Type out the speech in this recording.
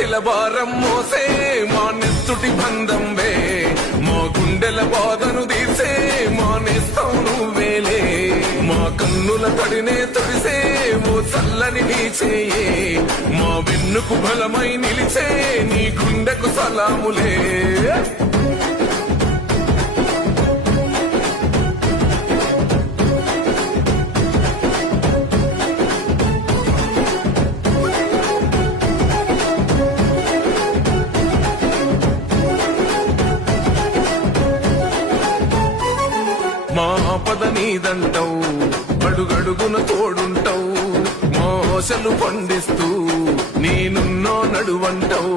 భారం మోసే మా నెత్తుటి బంధంవే మా గుండెల బాధను తీర్చే మా నేస్తం నువ్వేలే మా కన్నుల తడినే తొడిసే ఓ చల్లని నీ చేయే మా వెన్నుకు బలమై నిలిచే నీ గుండెకు సలాములే మా ఆపద నీదంటావు అడుగడుగున తోడుంటావు మోసలు పండిస్తూ నేనున్నో నడువంటావు